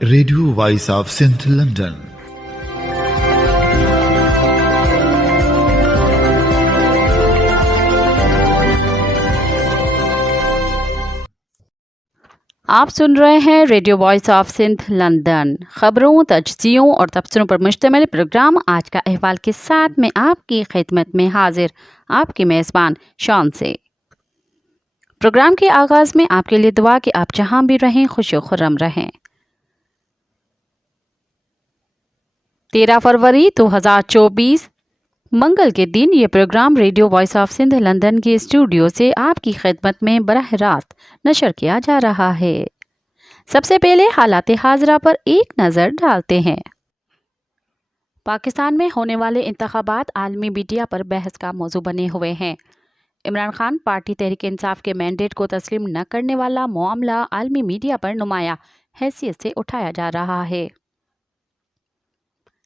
Radio voice of Sindh London. آپ سن رہے ہیں radio voice of Sindh London. خبروں، تجزیوں اور تبصروں پر مشتمل پروگرام آج کا احوال کے ساتھ میں آپ کی خدمت میں حاضر آپ کی میزبان شان سے۔ پروگرام کے آغاز میں آپ کے لیے دعا کہ آپ جہاں بھی رہیں خوش و خرم رہیں۔ 13 فروری 2024 منگل کے دن یہ programme radio voice of Sindh London کے اسٹوڈیو سے آپ کی خدمت میں براہ راست نشر کیا جا رہا ہے۔ سب سے پہلے حالات حاضرہ پر ایک نظر ڈالتے ہیں۔ پاکستان میں ہونے والے انتخابات عالمی میڈیا پر بحث کا موضوع بنے ہوئے ہیں۔ عمران خان پارٹی تحریک انصاف کے مینڈیٹ کو تسلیم نہ کرنے والا معاملہ عالمی میڈیا پر نمایاں حیثیت سے اٹھایا جا رہا ہے۔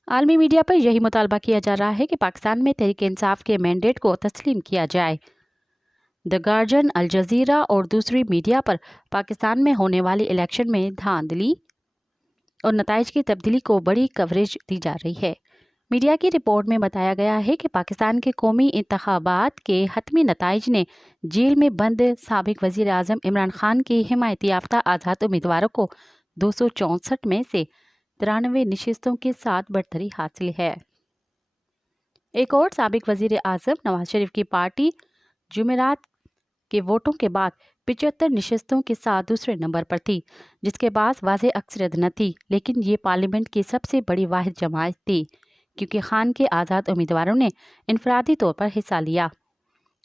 عالمی میڈیا پر یہی مطالبہ کیا جا رہا ہے کہ پاکستان میں تحریک انصاف کے مینڈیٹ کو تسلیم کیا جائے۔ دی گارڈین، الجزیرہ اور دوسری میڈیا پر پاکستان میں ہونے والی الیکشن میں دھاندلی اور نتائج کی تبدیلی کو بڑی کوریج دی جا رہی ہے۔ میڈیا کی رپورٹ میں بتایا گیا ہے کہ پاکستان کے قومی انتخابات کے حتمی نتائج نے جیل میں بند سابق وزیر اعظم عمران خان کی حمایت یافتہ آزاد امیدواروں کو 264 میں سے 93 نشستوں کے ساتھ برتری حاصل ہے۔ ایک اور سابق وزیر اعظم نواز شریف کی پارٹی جمعرات کے ووٹوں کے بعد 75 نشستوں کے ساتھ دوسرے نمبر پر تھی، جس کے بعد واضح اکثریت نہ تھی، لیکن یہ پارلیمنٹ کی سب سے بڑی واحد جماعت تھی کیونکہ خان کے آزاد امیدواروں نے انفرادی طور پر حصہ لیا۔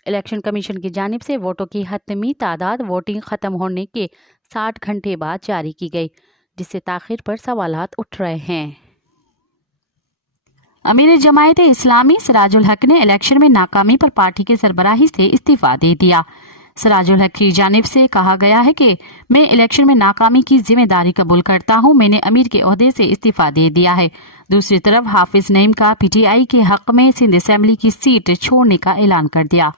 الیکشن کمیشن کی جانب سے ووٹوں کی حتمی تعداد ووٹنگ ختم ہونے کے 60 گھنٹے بعد جاری کی گئی، جس سے تاخیر پر سوالات اٹھ رہے ہیں۔ امیر جماعت اسلامی سراج الحق نے الیکشن میں ناکامی پر پارٹی کے سربراہی سے استعفیٰ دے دیا۔ سراج الحق کی جانب سے کہا گیا ہے کہ میں الیکشن میں ناکامی کی ذمہ داری قبول کرتا ہوں، میں نے امیر کے عہدے سے استعفیٰ دے دیا ہے۔ دوسری طرف حافظ نعیم کا پی ٹی آئی کے حق میں سندھ اسمبلی کی سیٹ چھوڑنے کا اعلان کر دیا۔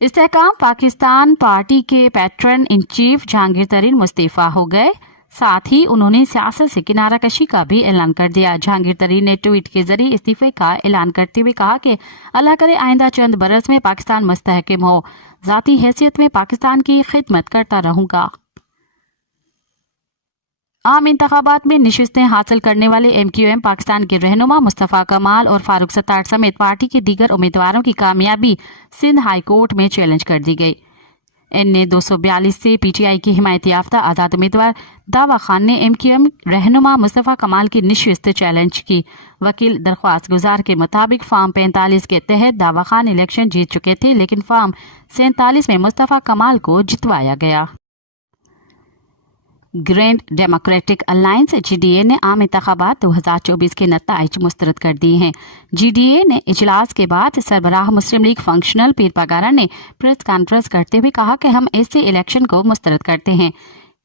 استحکام پاکستان پارٹی کے پیٹرن ان چیف جہانگیر ترین مستعفی ہو گئے، ساتھ ہی انہوں نے سیاست سے کنارہ کشی کا بھی اعلان کر دیا۔ جہانگیر ترین نے ٹویٹ کے ذریعے استعفے کا اعلان کرتے ہوئے کہا کہ اللہ کرے آئندہ چند برس میں پاکستان مستحکم ہو، ذاتی حیثیت میں پاکستان کی خدمت کرتا رہوں گا۔ عام انتخابات میں نشستیں حاصل کرنے والے ایم کیو ایم پاکستان کے رہنما مصطفیٰ کمال اور فاروق ستار سمیت پارٹی کے دیگر امیدواروں کی کامیابی سندھ ہائی کورٹ میں چیلنج کر دی گئی۔ این نے 242 سے پی ٹی آئی کی حمایت یافتہ آزاد امیدوار داوا خان نے ایم کیو ایم رہنما مصطفیٰ کمال کی نشست چیلنج کی۔ وکیل درخواست گزار کے مطابق فارم 45 کے تحت داوا خان الیکشن جیت چکے تھے، لیکن فارم 47 میں مصطفیٰ کمال کو جتوایا گیا۔ Grand democratic alliance G D A نے عام انتخابات 2024 کے نتائج مسترد کر دیے ہیں۔ جی ڈی اے نے اجلاس کے بعد سربراہ مسلم لیگ فنکشنل پیر پگارا نے پریس کانفرنس کرتے ہوئے کہا کہ ہم ایسے الیکشن کو مسترد کرتے ہیں،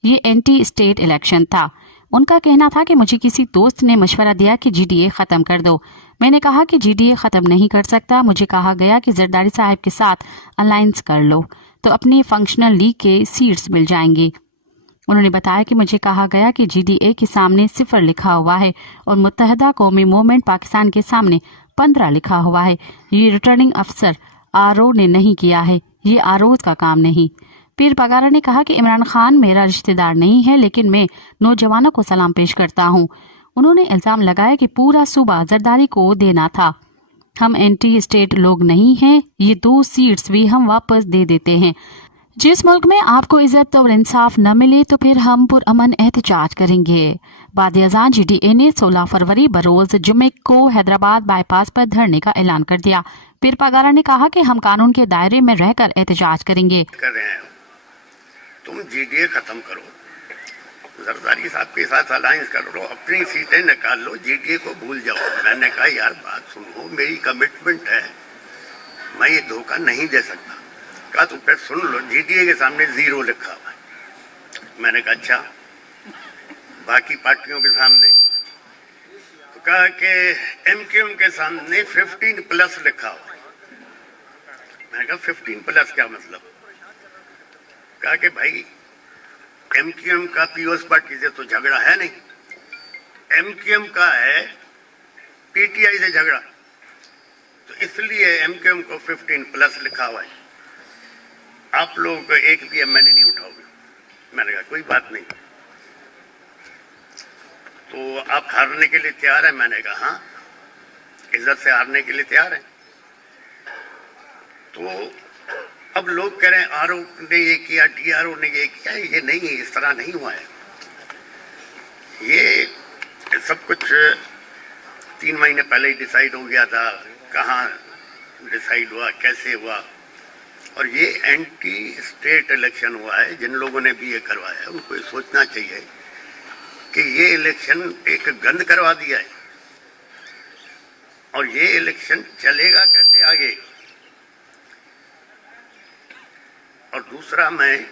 یہ اینٹی اسٹیٹ الیکشن تھا۔ ان کا کہنا تھا کہ مجھے کسی دوست نے مشورہ دیا کہ جی ڈی اے ختم کر دو، میں نے کہا کہ جی ڈی اے ختم نہیں کر سکتا، مجھے کہا گیا کہ زرداری صاحب کے ساتھ الائنس کر لو تو اپنی فنکشنل لیگ کے سیٹس مل جائیں گی۔ انہوں نے بتایا کہ مجھے کہا گیا کہ جی ڈی اے کے سامنے 0 لکھا ہوا ہے اور متحدہ قومی موومنٹ پاکستان کے سامنے 15 لکھا ہوا ہے۔ یہ ریٹرننگ افسر آر او نے نہیں کیا ہے، یہ آر اوز کا کام نہیں۔ پیر پگارا نے کہا کہ عمران خان میرا رشتہ دار نہیں ہے، لیکن میں نوجوانوں کو سلام پیش کرتا ہوں۔ انہوں نے الزام لگایا کہ پورا صوبہ زرداری کو دینا تھا۔ ہم اینٹی اسٹیٹ لوگ نہیں ہیں، یہ 2 سیٹس بھی ہم واپس دے دیتے ہیں۔ جس ملک میں آپ کو عزت اور انصاف نہ ملے تو پھر ہم پرامن احتجاج کریں گے۔ بعد ازاں جی ڈی اے نے 16 فروری بروز جمعے کو حیدرآباد بائی پاس پر دھرنے کا اعلان کر دیا۔ پیر پگارا نے کہا کہ ہم قانون کے دائرے میں رہ کر احتجاج کریں گے۔ تم جی ڈی اے ختم کرو، زرداری صاحب کے ساتھ الائنس کر لو، اپنی سیٹیں نکال لو، جی ڈی اے کو بھول جاؤ۔ میں نے کہا یار بات سنو، میری کمٹمنٹ ہے، میں یہ دھوکہ نہیں دے سکتا۔ کہا تو پھر سن لو، جی ڈی اے کے سامنے 0 لکھا ہوا ہے۔ میں نے کہا اچھا، باقی پارٹیوں کے سامنے؟ تو کہا کہ ایم کیو ایم کے سامنے 15+ لکھا ہوا ہے۔ میں نے کہا 15+ کیا مطلب؟ کہا کہ بھائی MQM का पीओएस पार्टी से तो झगड़ा है नहीं, MQM का है PTI से झगड़ा, तो इसलिए MQM को 15+ लिखा हुआ है। आप लोगों को एक भी मैंने नहीं उठाओगे। मैंने कहा कोई बात नहीं, तो आप हारने के लिए तैयार है? मैंने कहा हाँ, इज्जत से हारने के लिए तैयार है। तो अब लोग कह रहे हैं आरओ ने ये किया, DRO ने ये किया, ये नहीं, इस तरह नहीं हुआ है। ये सब कुछ 3 महीने पहले ही डिसाइड हो गया था। कहाँ डिसाइड हुआ, कैसे हुआ? और ये एंटी स्टेट इलेक्शन हुआ है। जिन लोगों ने भी ये करवाया है उनको ये सोचना चाहिए कि ये इलेक्शन एक गंद करवा दिया है, और ये इलेक्शन चलेगा कैसे आगे। और दूसरा, मैं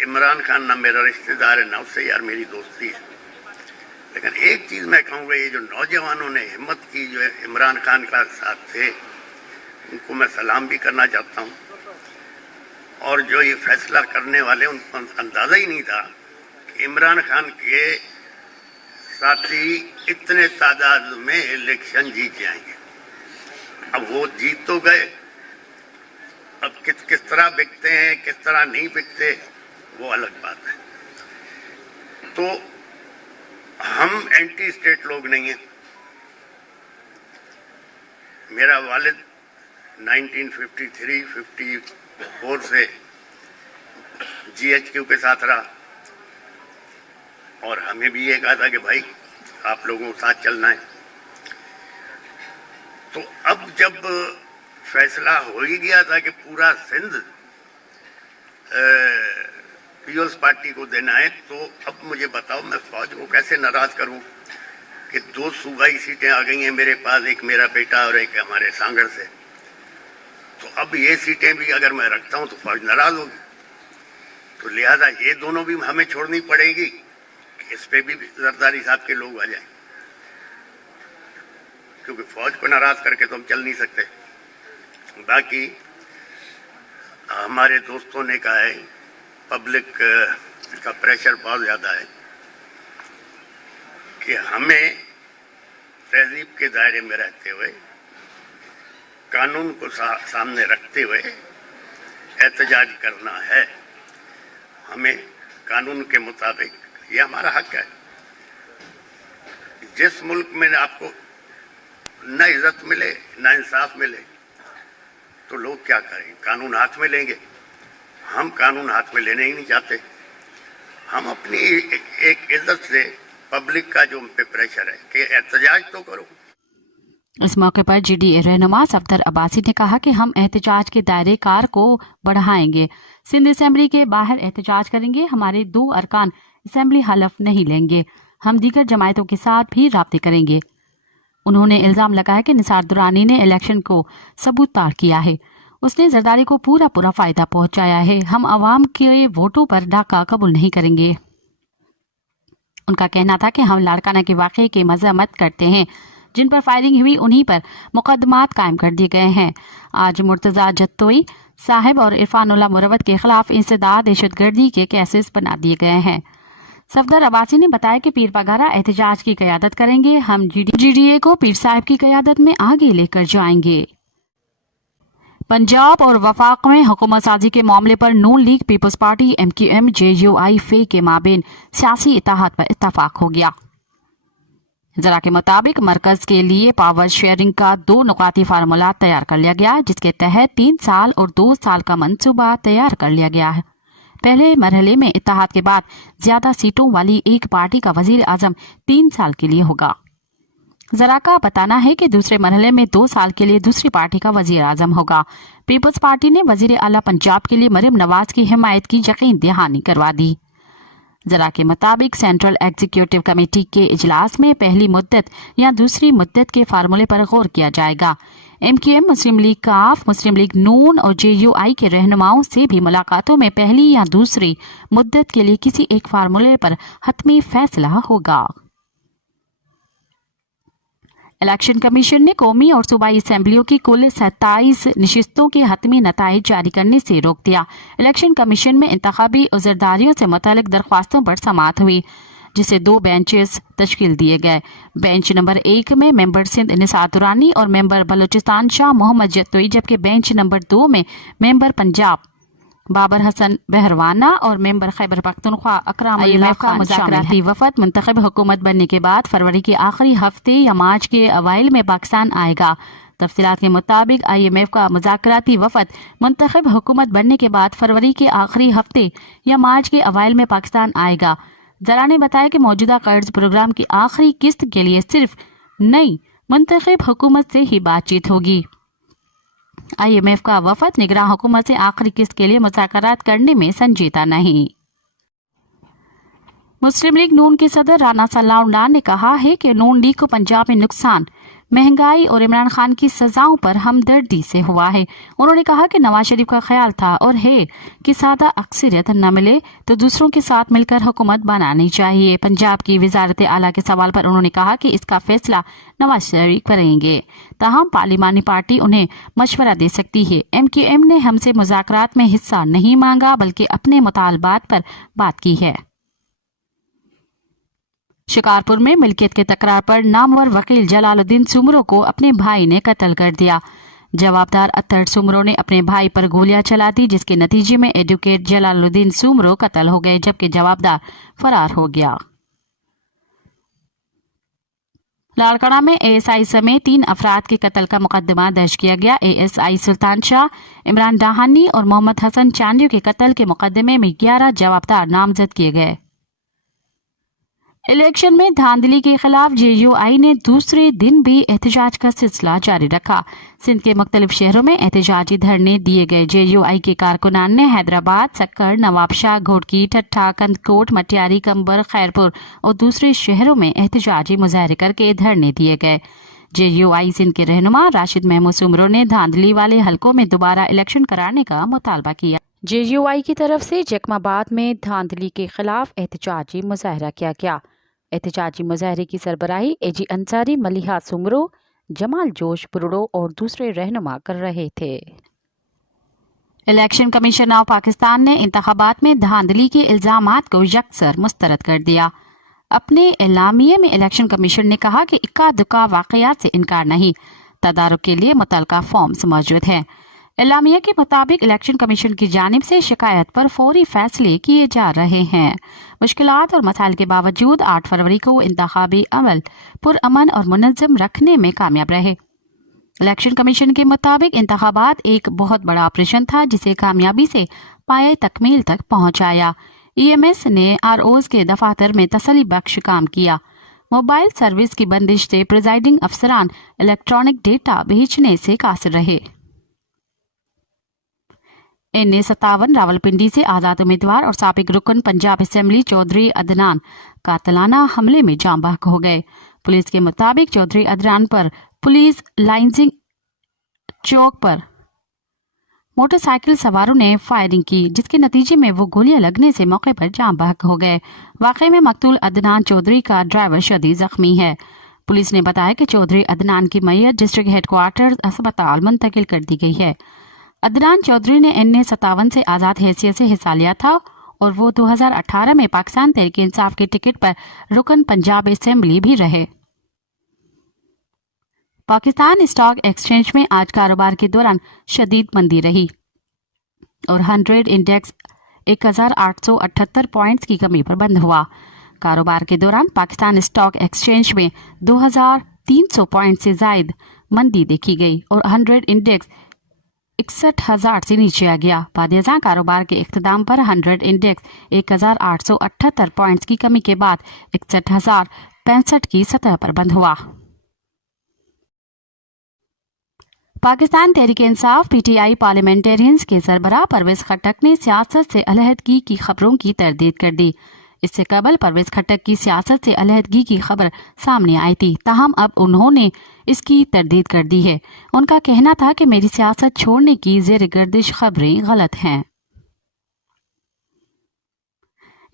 इमरान खान ना मेरा रिश्तेदार है ना उससे यार मेरी दोस्ती है, लेकिन एक चीज मैं कहूँगा, ये जो नौजवानों ने हिम्मत की, जो इमरान खान का साथ थे, उनको मैं सलाम भी करना चाहता हूँ। और जो ये फैसला करने वाले, उनको अंदाजा ही नहीं था कि इमरान खान के साथी इतने तादाद में इलेक्शन जीत जाएंगे। अब वो जीत तो गए, अब किस तरह बिकते हैं, किस तरह नहीं बिकते, वो अलग बात है। तो हम एंटी स्टेट लोग नहीं हैं। मेरा वालिद 1953-54 से GHQ के साथ रहा, और हमें भी ये कहा था कि भाई आप लोगों के साथ चलना है। तो अब जब फैसला हो ही गया था कि पूरा सिंध पीओएस पार्टी को देना है, तो अब मुझे बताओ मैं फौज को कैसे नाराज करूं कि 2 सूबाई सीटें आ गई हैं मेरे पास, एक मेरा बेटा और एक हमारे सांगड़ से। तो अब ये सीटें भी अगर मैं रखता हूं तो फौज नाराज होगी, तो लिहाजा ये दोनों भी हमें छोड़नी पड़ेगी कि इस पे भी जरदारी साहब के लोग आ जाएं, क्योंकि फौज को नाराज करके तो हम चल नहीं सकते। बाकी हमारे दोस्तों ने कहा है पब्लिक का प्रेशर बहुत ज़्यादा है कि हमें तहजीब के दायरे में रहते हुए, कानून को सामने रखते हुए एहतजाज करना है। हमें कानून के मुताबिक, ये हमारा हक है। जिस मुल्क में आपको न इज्जत मिले न इंसाफ मिले तो लोग क्या करें? कानून हाथ में लेंगे। हम कानून हाथ में लेने ही नहीं चाहते। हम अपनी एक इज्जत से पब्लिक का जो उन पे प्रेशर है कि एहतजाज तो करो। इस मौके पर GDA रहनुमा सफदर अब्बासी ने कहा कि हम एहतजाज के दायरे कार को बढ़ाएंगे, सिंध असेंबली के बाहर एहतजाज करेंगे। हमारे 2 अरकान असेंबली हलफ नहीं लेंगे। हम दीगर जमायतों के साथ भी राब्ते करेंगे। उन्होंने इल्जाम लगाया कि निसार दुरानी ने इलेक्शन को सबूतदार किया है। उसने जरदारी को पूरा फायदा पहुंचाया है। हम अवाम के वोटों पर डाका कबूल नहीं करेंगे। उनका कहना था कि हम लाड़काना के वाक़े की मजम्मत करते हैं। जिन पर फायरिंग हुई उन्हीं पर मुकदमात कायम कर दिए गए हैं। आज मुर्तजा जत्तोई साहिब और इरफानुल्लाह मुरवत के खिलाफ इंसदाद दहशतगर्दी के केसेस बना दिए गए हैं। सफदर अब्बासी ने बताया कि पीर पगारा एहतजाज की क़यादत करेंगे। हम GDA को पीर साहब की क़यादत में आगे लेकर जाएंगे। पंजाब और वफाक में हुकूमत साजी के मामले पर नून लीग, पीपल्स पार्टी, MQM, JUI, फे के माबेन सियासी इत्तेहाद पर इत्तफाक हो गया। जरा के मुताबिक मरकज के लिए पावर शेयरिंग का 2 नुकाती फार्मूला तैयार कर लिया गया, जिसके तहत 3 साल और 2 साल का मंसूबा तैयार कर लिया गया है। पहले मरहले में इत्तेहाद के बाद ज्यादा सीटों वाली एक पार्टी का वजीर आजम 3 साल के लिए होगा। जरा का बताना है कि दूसरे मरहले में 2 साल के लिए दूसरी पार्टी का वजीर आजम होगा। पीपल्स पार्टी ने वजीर आला पंजाब के लिए मरियम नवाज की हिमायत की यकीन दहानी करवा दी। जरा के मुताबिक सेंट्रल एग्जीक्यूटिव कमेटी के इजलास में पहली मुद्दत या दूसरी मुद्दत के फार्मूले पर गौर किया जाएगा। MQM, मुस्लिम लीग काफ, मुस्लिम लीग नून और JUI के रहनुमाओं से भी मुलाकातों में पहली या दूसरी मुद्दत के लिए किसी एक फार्मूले पर हतमी फैसला होगा। इलेक्शन कमीशन ने कौमी और सूबाई असम्बलियों की कुल 27 नशिस्तों के हतमी नताइज जारी करने से रोक दिया। इलेक्शन कमीशन में इंतखाबी उज़रदारियों से मुतालिक दरख्वास्तों पर समाअत हुई, जिसे 2 बेंचेस तश्कील दिए गए। बेंच नंबर 1 में मेंबर सिंध निसार दुरानी और मेंबर बलोचिस्तान शाह मोहम्मद जतोई, जबकि बेंच नंबर 2 में मेंबर पंजाब बाबर हसन बहरवाना और मेंबर खैबर पख्तूनख्वा अकराम अल्लाह का मुज़ाकराती वफद मुंतखब हुकूमत बनने के बाद फरवरी के आखिरी हफ्ते या मार्च के अवाइल में पाकिस्तान आएगा। तफसीलात के मुताबिक IMF का मुज़ाकराती वफद मुंतखब हुकूमत बनने के बाद फरवरी के आखिरी हफ्ते या मार्च के अवाइल में पाकिस्तान आएगा। जरा ने बताया कि मौजूदा कर्ज प्रोग्राम की आखिरी किस्त के लिए सिर्फ नई मुंतखब हुकूमत से ही बातचीत होगी। IMF का वफद निगरान हुकूमत से आखिरी किस्त के लिए मुज़ाकरात करने में संजीदा नहीं। मुस्लिम लीग नून के सदर राना सलाउल्लाह ने कहा है कि नून लीग को पंजाब में नुकसान, महंगाई और इमरान खान की सजाओं पर हमदर्दी से हुआ है। उन्होंने कहा कि नवाज शरीफ का ख्याल था और है कि सादा अक्सरियत न मिले तो दूसरों के साथ मिलकर हुकूमत बनानी चाहिए। पंजाब की वजारत आला के सवाल पर उन्होंने कहा कि इसका फैसला नवाज शरीफ करेंगे, ताहम पार्लिमानी पार्टी उन्हें मशवरा दे सकती है। MQM ने हमसे मुज़ाकरात में हिस्सा नहीं मांगा बल्कि अपने मुतालबात पर बात की है। शिकारपुर में मिल्कियत के तकरार पर नामवर वकील जलालुद्दीन सुमरो को अपने भाई ने कत्ल कर दिया। जवाबदार अत्तर सुमरो ने अपने भाई पर गोलियां चला दी, जिसके नतीजे में एडवोकेट जलालुद्दीन सुमरो कत्ल हो गए, जबकि जवाबदार फरार हो गया। लाड़काना में ASI समेत 3 अफराद के कत्ल का मुकदमा दर्ज किया गया। ASI सुल्तान शाह, इमरान डाहानी और मोहम्मद हसन चांदियों के कत्ल के मुकदमे में 11 जवाबदार नामजद किए गए। इलेक्शन में धांधली के खिलाफ JUI ने दूसरे दिन भी एहतजाज का सिलसिला जारी रखा। सिंध के मुख्तलिफ शहरों में एहतजाजी धरने दिए गए। JUI के कारकुनान ने हैदराबाद, सक्कर, नवाबशाह, घोड़की, ठट्ठा, कंदकोट, मटियारी, कंबर, खैरपुर और दूसरे शहरों में एहतजाजी मुजाहरे करके धरने दिए गए। JUI सिंध के रहनुमा राशिद महमूद सुमरो ने धांधली वाले हलकों में दोबारा इलेक्शन कराने का मुतालबा किया। JUI की तरफ से जकमाबाद में धांधली के खिलाफ एहतजाजी मुजाहरा किया गया। एहतजाजी मुजाहरे की सरबराही AG अंसारी, मलिहा सुमरो, जमाल जोश बुरडो और दूसरे रहनुमा कर रहे थे। इलेक्शन कमीशन ऑफ पाकिस्तान ने इंतखाबात में धांधली के इल्जामात को यकसर मुस्तरद कर दिया। अपने एलामिये में इलेक्शन कमीशन ने कहा कि इक्का दुक्का वाकयात से इनकार नहीं, तदारुक के लिए मुतल्लका फॉर्म्स मौजूद हैं। एलामिया के मुताबिक इलेक्शन कमीशन की जानिब से शिकायत पर फौरी फैसले किए जा रहे हैं। मुश्किलात और मसाइल के बावजूद 8 फरवरी को इंतखाबी अमल पुरअमन और मुनज़्ज़म रखने में कामयाब रहे। इलेक्शन कमीशन के मुताबिक इंतखाबात एक बहुत बड़ा ऑपरेशन था जिसे कामयाबी से पाए तकमील तक पहुंचाया। EMS ने ROs के दफातर में तसल्ली बख्श काम किया। मोबाइल सर्विस की बंदिश से प्रिजाइडिंग अफसरान इलेक्ट्रॉनिक डेटा भेजने से कासिर रहे। NA57 रावलपिंडी से आज़ाद उम्मीदवार और साबिक रुकन पंजाब असेंबली चौधरी अदनान कातलाना हमले में जाँ बहक हो गए। पुलिस के मुताबिक चौधरी अदनान पर पुलिस लाइंसिंग चौक पर मोटरसाइकिल सवारों ने फायरिंग की, जिसके नतीजे में वो गोलियां लगने से मौके पर जाँ बहक हो गए। वाकये में मकतूल अदनान चौधरी का ड्राइवर शदीद जख्मी है। पुलिस ने बताया कि चौधरी अदनान की मैयत डिस्ट्रिक्ट हेडक्वार्टर अस्पताल मुंतकिल कर दी गई है। अदनान चौधरी ने NA57 से आज़ाद हैसियत से हिस्सा लिया था और वो 2018 में पाकिस्तान तहरीक इंसाफ के टिकट पर रुकन पंजाब असेंबली भी रहे। पाकिस्तान स्टॉक एक्सचेंज में आज कारोबार के दौरान शदीद मंदी रही और 100 इंडेक्स 1878 पॉइंट्स की कमी पर बंद हुआ। कारोबार के दौरान पाकिस्तान स्टॉक एक्सचेंज में 2300 पॉइंट से जायद मंदी देखी गई और 100 इंडेक्स 61,000 से नीचे आ गया। बादियां कारोबार के इख्तिताम पर 100 इंडेक्स 1878 पॉइंट्स की कमी के बाद 61,065 की सतह पर बंद हुआ। पाकिस्तान तहरीक इंसाफ PTI पार्लियामेंटेरियंस के सरबराह परवेज खट्टक ने सियासत से अलहदगी की खबरों की तरदीद कर दी। इससे कबल परवेज खट्टक की सियासत से अलहदगी की खबर सामने आई थी, ताहम अब उन्होंने इसकी तरदीद कर दी है। उनका कहना था कि मेरी सियासत छोड़ने की ज़ेर गर्दिश खबरें गलत हैं।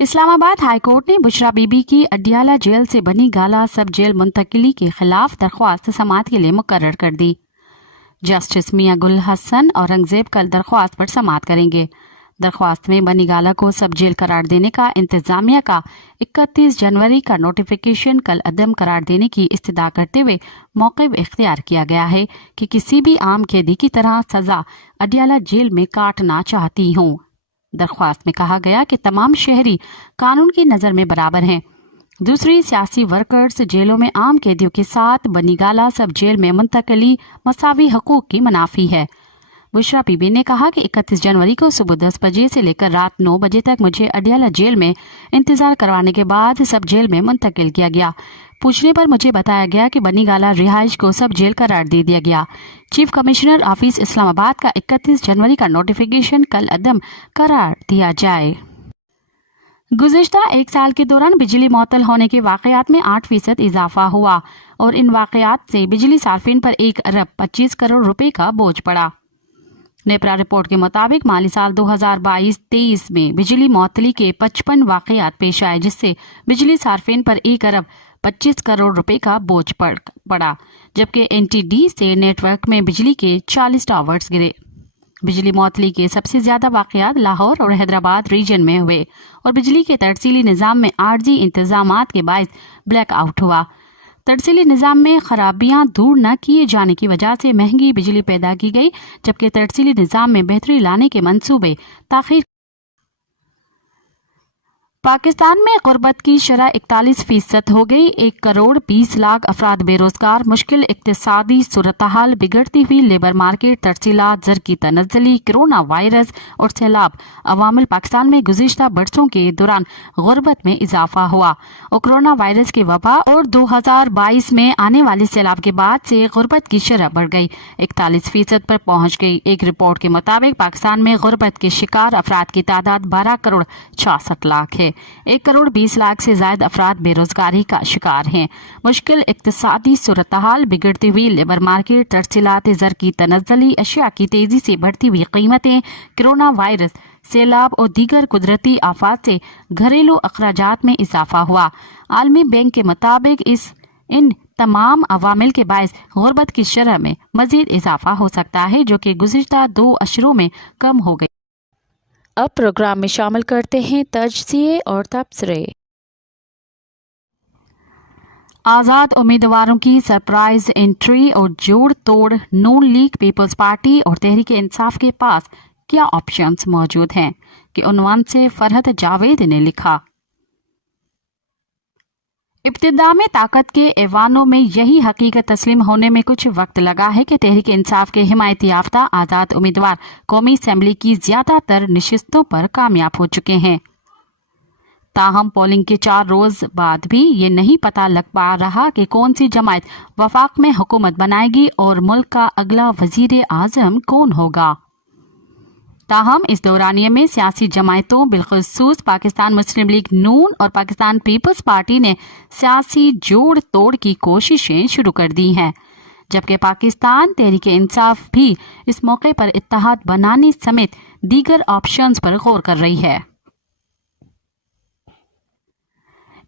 اسلام آباد ہائی کورٹ نے بشرا بی بی کی اڈیالہ جیل سے بنی گالا سب جیل منتقلی کے خلاف درخواست سماعت کے لیے مقرر کر دی۔ جسٹس میاں گل حسن اورنگزیب کل درخواست پر سماعت کریں گے۔ درخواست میں بنی گالا کو سب جیل قرار دینے کا انتظامیہ کا 31 جنوری کا نوٹیفیکیشن کل عدم قرار دینے کی استدعا کرتے ہوئے موقف اختیار کیا گیا ہے کہ کسی بھی عام قیدی کی طرح سزا اڈیالہ جیل میں کاٹنا چاہتی ہوں۔ درخواست میں کہا گیا کہ تمام شہری قانون کی نظر میں برابر ہیں۔ دوسری سیاسی ورکرز جیلوں میں عام قیدیوں کے ساتھ بنی گالا سب جیل میں منتقلی مساوی حقوق کی منافی ہے۔ بشرا بی بی نے کہا کہ 31 جنوری کو صبح 10 بجے سے لے کر رات 9 بجے تک مجھے اڈیالہ جیل میں انتظار کروانے کے بعد سب جیل میں منتقل کیا گیا۔ پوچھنے پر مجھے بتایا گیا کہ بنی گالا رہائش کو سب جیل قرار دے دیا گیا۔ چیف کمشنر آفس اسلام آباد کا 31 جنوری کا نوٹیفیکیشن کل عدم قرار دیا جائے۔ گزشتہ ایک سال کے دوران بجلی معطل ہونے کے واقعات میں 8% اضافہ ہوا اور ان واقعات سے بجلی صارفین پر 1 ارب 25 کروڑ روپے کا بوجھ پڑا۔ نیپرا رپورٹ کے مطابق مالی سال 2022-23 میں بجلی معطلی کے 55 واقعات پیش آئے، جس سے بجلی صارفین پر 1 ارب 25 کروڑ روپے کا بوجھ پڑا، جبکہ NTD سے نیٹ ورک میں بجلی کے 40 ٹاورز گرے۔ بجلی معطلی کے سب سے زیادہ واقعات لاہور اور حیدرآباد ریجن میں ہوئے اور بجلی کے ترسیلی نظام میں عارضی انتظامات کے باعث بلیک آؤٹ ہوا۔ ترسیلی نظام میں خرابیاں دور نہ کیے جانے کی وجہ سے مہنگی بجلی پیدا کی گئی، جبکہ ترسیلی نظام میں بہتری لانے کے منصوبے تاخیر۔ پاکستان میں غربت کی شرح 41% ہو گئی۔ 1 کروڑ 20 لاکھ افراد بے روزگار، مشکل اقتصادی صورتحال، بگڑتی ہوئی لیبر مارکیٹ، ترسیلات، زر کی تنزلی، کرونا وائرس اور سیلاب عوامل پاکستان میں گزشتہ برسوں کے دوران غربت میں اضافہ ہوا اور کرونا وائرس کی وبا اور 2022 میں آنے والے سیلاب کے بعد سے غربت کی شرح بڑھ گئی، 41% پر پہنچ گئی۔ ایک رپورٹ کے مطابق پاکستان میں غربت کے شکار افراد کی تعداد 12 کروڑ 66 لاکھ ہے۔ 1 کروڑ 20 لاکھ سے زائد افراد بے روزگاری کا شکار ہیں۔ مشکل اقتصادی صورتحال، بگڑتی ہوئی لیبر مارکیٹ، ترسیلات، زر کی تنزلی، اشیاء کی تیزی سے بڑھتی ہوئی قیمتیں، کرونا وائرس، سیلاب اور دیگر قدرتی آفات سے گھریلو اخراجات میں اضافہ ہوا۔ عالمی بینک کے مطابق ان تمام عوامل کے باعث غربت کی شرح میں مزید اضافہ ہو سکتا ہے، جو کہ گزشتہ 2 اشروں میں کم ہو گئی۔ اب پروگرام میں شامل کرتے ہیں تجزیے اور تبصرے۔ آزاد امیدواروں کی سرپرائز انٹری اور جوڑ توڑ، نون لیگ، پیپلز پارٹی اور تحریک انصاف کے پاس کیا آپشنز موجود ہیں کے عنوان سے فرحت جاوید نے لکھا۔ ابتدا میں طاقت کے ایوانوں میں یہی حقیقت تسلیم ہونے میں کچھ وقت لگا ہے کہ تحریک انصاف کے حمایت یافتہ آزاد امیدوار قومی اسمبلی کی زیادہ تر نشستوں پر کامیاب ہو چکے ہیں۔ تاہم پولنگ کے 4 روز بعد بھی یہ نہیں پتہ لگ پا رہا کہ کون سی جماعت وفاق میں حکومت بنائے گی اور ملک کا اگلا وزیر اعظم کون ہوگا۔ تاہم اس دورانیے میں سیاسی جماعتوں بالخصوص پاکستان مسلم لیگ نون اور پاکستان پیپلز پارٹی نے سیاسی جوڑ توڑ کی کوششیں شروع کر دی ہیں، جبکہ پاکستان تحریک انصاف بھی اس موقع پر اتحاد بنانے سمیت دیگر آپشنز پر غور کر رہی ہے۔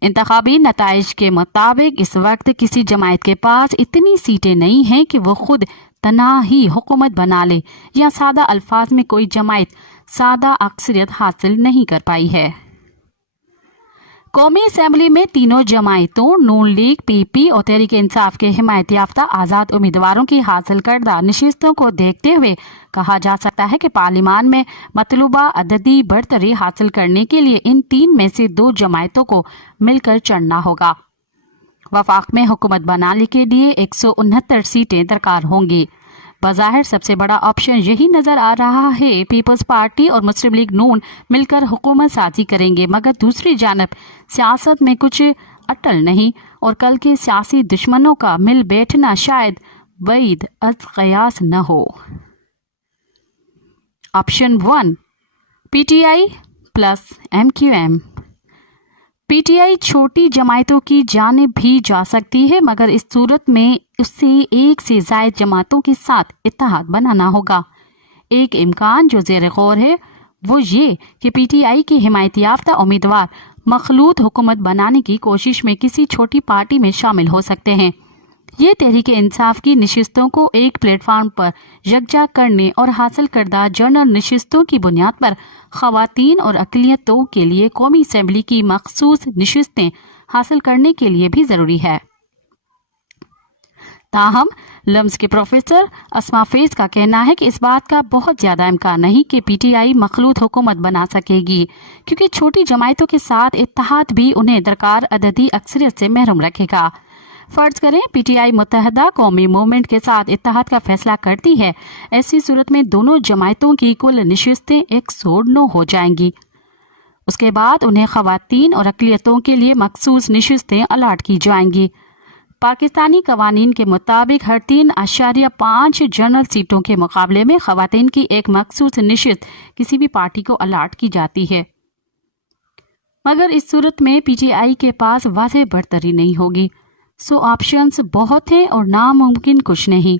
انتخابی نتائج کے مطابق اس وقت کسی جماعت کے پاس اتنی سیٹیں نہیں ہیں کہ وہ خود تنہا حکومت بنا لے، یا سادہ الفاظ میں کوئی جماعت سادہ اکثریت حاصل نہیں کر پائی ہے۔ قومی اسمبلی میں تینوں جماعتوں نون لیگ، پی پی اور تحریک انصاف کے حمایت یافتہ آزاد امیدواروں کی حاصل کردہ نشستوں کو دیکھتے ہوئے کہا جا سکتا ہے کہ پارلیمان میں مطلوبہ عددی برتری حاصل کرنے کے لیے ان 3 میں سے 2 جماعتوں کو مل کر چڑھنا ہوگا۔ وفاق میں حکومت بنانے کے لیے 169 سیٹیں درکار ہوں گی۔ بظاہر سب سے بڑا آپشن یہی نظر آ رہا ہے۔ پیپلز پارٹی اور مسلم لیگ نون مل کر حکومت سازی کریں گے، مگر دوسری جانب سیاست میں کچھ اٹل نہیں اور کل کے سیاسی دشمنوں کا مل بیٹھنا شاید بعید از قیاس نہ ہو۔ Option 1 P T I plus MQM۔ P T I چھوٹی جماعتوں کی جانب بھی جا سکتی ہے، مگر اس صورت میں اسے 1 سے زائد جماعتوں کے ساتھ اتحاد بنانا ہوگا۔ ایک امکان جو زیر غور ہے वो ये कि PTI की हिमायत याफ्ता उम्मीदवार मखलूत हुकूमत बनाने की कोशिश में किसी छोटी पार्टी में शामिल हो सकते हैं। ये तहरीक इंसाफ की नशिस्तों को एक प्लेटफार्म पर यकजा करने और हासिल करदा जनरल नशिस्तों की बुनियाद पर खवातीन और अक़लियतों के लिए कौमी असम्बली की मखसूस नशिस्तें हासिल करने के लिए भी ज़रूरी है। ताहम लम्स के प्रोफेसर अस्मा फैज का कहना है कि इस बात का बहुत ज़्यादा इम्कान नहीं कि PTI मखलूत हुकूमत बना सकेगी, क्योंकि छोटी जमायतों के साथ इत्तेहाद भी उन्हें दरकार अददी अक्सरियत से महरूम रखेगा। फर्ज करें PTI मुत्तहदा कौमी मूवमेंट के साथ इत्तेहाद का फैसला करती है, ऐसी सूरत में दोनों जमायतों की कुल नशिस्तें 109 हो जाएंगी। उसके बाद उन्हें खवातीन और अक़लियतों के लिए मखसूस नशिस्तें अलाट की जाएंगी। पाकिस्तानी कवानीन के मुताबिक हर 3.5 जनरल सीटों के मुकाबले में खवातीन की एक मखसूस नशिस्त किसी भी पार्टी को अलाट की जाती है, मगर इस सूरत में PTI के पास वाज़ेह बरतरी नहीं होगी। सो ऑप्शंस बहुत हैं और नामुमकिन कुछ नहीं।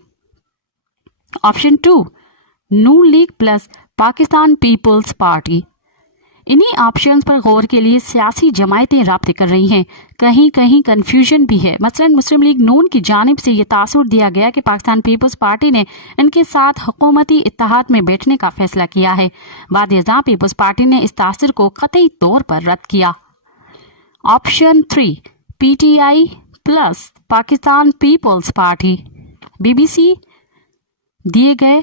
Option 2, Noon League plus Pakistan peoples Party. इन्हीं ऑप्शंस पर गौर के लिए सियासी जमायतें राब्ते कर रही हैं। कहीं कहीं कन्फ्यूजन भी है। मसलन मुस्लिम लीग नून की जानिब से ये तासुर दिया गया कि पाकिस्तान पीपल्स पार्टी ने इनके साथ हुकूमती इत्तेहाद में बैठने का फैसला किया है। बाद पीपल्स पार्टी ने इस तासुर को कतई तौर पर रद्द किया। Option 3, PTI plus Pakistan peoples party. BBC दिए गए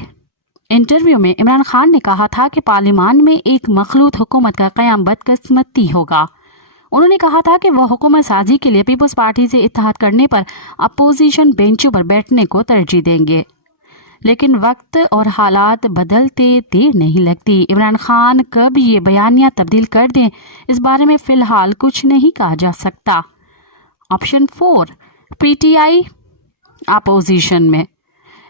इंटरव्यू में इमरान खान ने कहा था कि पार्लियामान में एक मखलूत हुकूमत का क़याम बदकिस्मती होगा। उन्होंने कहा था कि वह हुकूमत साजी के लिए पीपल्स पार्टी से इत्तेहाद करने पर अपोजिशन बेंचों पर बैठने को तरजीह देंगे, लेकिन वक्त और हालात बदलते देर नहीं लगती। इमरान खान कब ये बयानिया तब्दील कर दें, इस बारे में फ़िलहाल कुछ नहीं कहा जा सकता। ऑप्शन 4, PTI अपोजिशन में।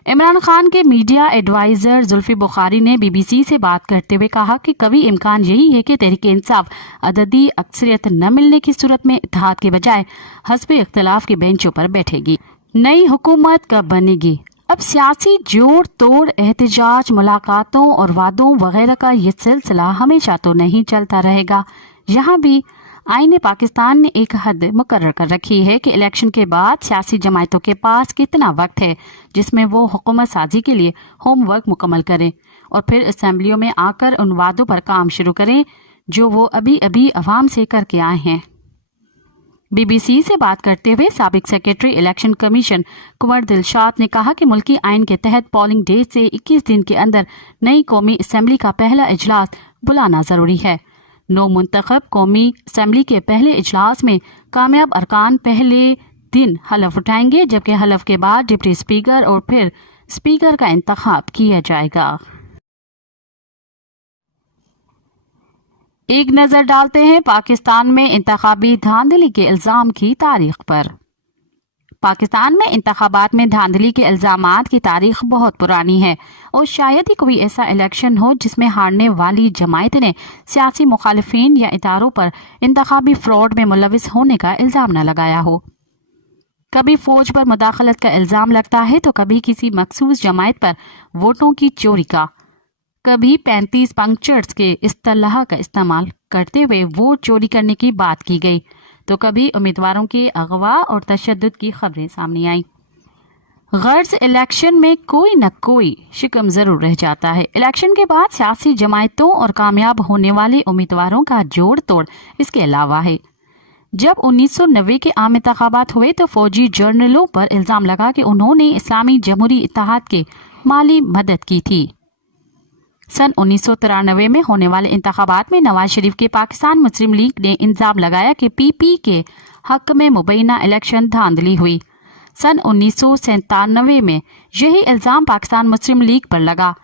इमरान खान के मीडिया एडवाइज़र जुल्फी बुखारी ने BBC से बात करते हुए कहा कि कभी इम्कान यही है कि तहरीक इंसाफ अददी अक्सरियत न मिलने की सूरत में इत्तेहाद के बजाय हस्बे इख्तिलाफ के बेंचों पर बैठेगी। नई हुकूमत कब बनेगी? अब सियासी जोड़ तोड़, एहतजाज, मुलाकातों और वादों वगैरह का ये सिलसिला हमेशा तो नहीं चलता रहेगा। यहाँ भी आईने पाकिस्तान ने एक हद मुकर्रर कर रखी है कि इलेक्शन के बाद सियासी जमायतों के पास कितना वक्त है जिसमें वो हुकूमत साजी के लिए होमवर्क मुकम्मल करें और फिर असम्बलियों में आकर उन वादों पर काम शुरू करें जो वो अभी अभी अवाम से करके आए हैं। BBC से बात करते हुए साबिक सेक्रेटरी इलेक्शन कमीशन कुंवर दिलशाद ने कहा कि मुल्की आइन के तहत पोलिंग डे से 21 दिन के अंदर नई कौमी असम्बली का पहला इजलास बुलाना जरूरी है। नौ मुंतखब कौमी असम्बली के पहले इजलास में कामयाब अरकान पहले दिन हलफ उठाएंगे, जबकि हलफ के बाद डिप्टी स्पीकर और फिर स्पीकर का इंतखाब किया जाएगा। एक नजर डालते हैं पाकिस्तान में इंतखाबी धांधली के इल्जाम की तारीख पर। पाकिस्तान में इंतखाबात में धांधली के इल्जामात की तारीख बहुत पुरानी है और शायद ही कोई ऐसा इलेक्शन हो जिसमें हारने वाली जमायत ने सियासी मुखालिफिन या इदारों पर इंतखाबी फ्रॉड में मुलविस होने का इल्जाम न लगाया हो। कभी फौज पर मुदाखलत का इल्जाम लगता है तो कभी किसी मखसूस जमायत पर वोटों की चोरी का, कभी 35 पंक्चर्स के इस्तेलाह का इस्तेमाल करते हुए वोट चोरी करने की बात की गई, तो कभी उम्मीदवारों के अगवा और तशद्दुद की खबरें सामने आई। गर्ज इलेक्शन में कोई न कोई शिकम जरूर रह जाता है। इलेक्शन के बाद सियासी जमायतों और कामयाब होने वाले उम्मीदवारों का जोड़ तोड़ इसके अलावा है। जब 1990 के आम इंतखाबात हुए तो फौजी जर्नलों पर इल्जाम लगा कि उन्होंने इस्लामी जमहूरी इत्तेहाद के माली मदद की थी। सन 1993 में होने वाले इंतखाबात में नवाज शरीफ के पाकिस्तान मुस्लिम लीग ने इल्जाम लगाया कि PP के हक में मुबैना इलेक्शन धांधली हुई। सन 1997 में यही इल्जाम पाकिस्तान मुस्लिम लीग पर लगा।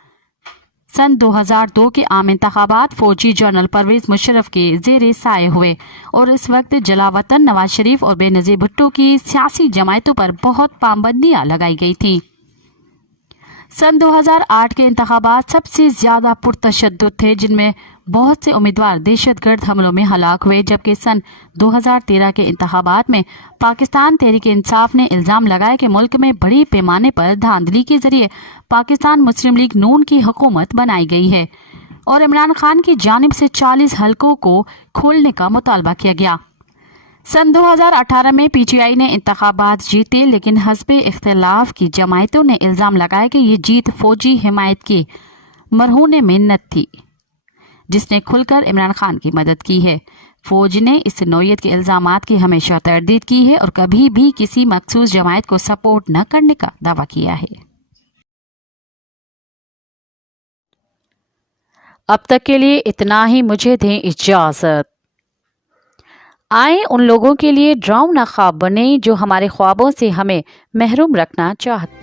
सन 2002 के आम इंतखाबात फौजी जनरल परवेज मुशर्रफ के जेर साए हुए और इस वक्त जलावतन नवाज शरीफ और बेनजीर भुट्टो की सियासी जमायतों पर बहुत पाबंदियां लगाई गई थी। सन 2008 के इंतखाबात सबसे ज्यादा पुरतशद्दुद थे, जिनमें बहुत से उम्मीदवार दहशतगर्द हमलों में हलाक हुए, जबकि सन 2013 के इंतखाबात में पाकिस्तान तहरीक इंसाफ ने इल्जाम लगाया कि मुल्क में बड़े पैमाने पर धांधली के जरिए पाकिस्तान मुस्लिम लीग नून की हुकूमत बनाई गई है। और इमरान खान की जानिब से 40 हलकों को खोलने का मुतालबा किया गया। सन 2018 में पीटीआई ने इंतखाबात जीते, लेकिन हस्बे इख्तिलाफ की जमायतों ने इल्ज़ाम लगाया कि ये जीत फौजी हिमायत की मरहून मिन्नत थी, जिसने खुलकर इमरान खान की मदद की है। फौज ने इस नौयत के इल्ज़ामात की हमेशा तरदीद की है और कभी भी किसी मखसूस जमायत को सपोर्ट न करने का दावा किया है। अब तक के लिए इतना ही, मुझे दें इजाज़त। आए उन लोगों के लिए डरावना ख्वाब बने जो हमारे ख्वाबों से हमें महरूम रखना चाहते।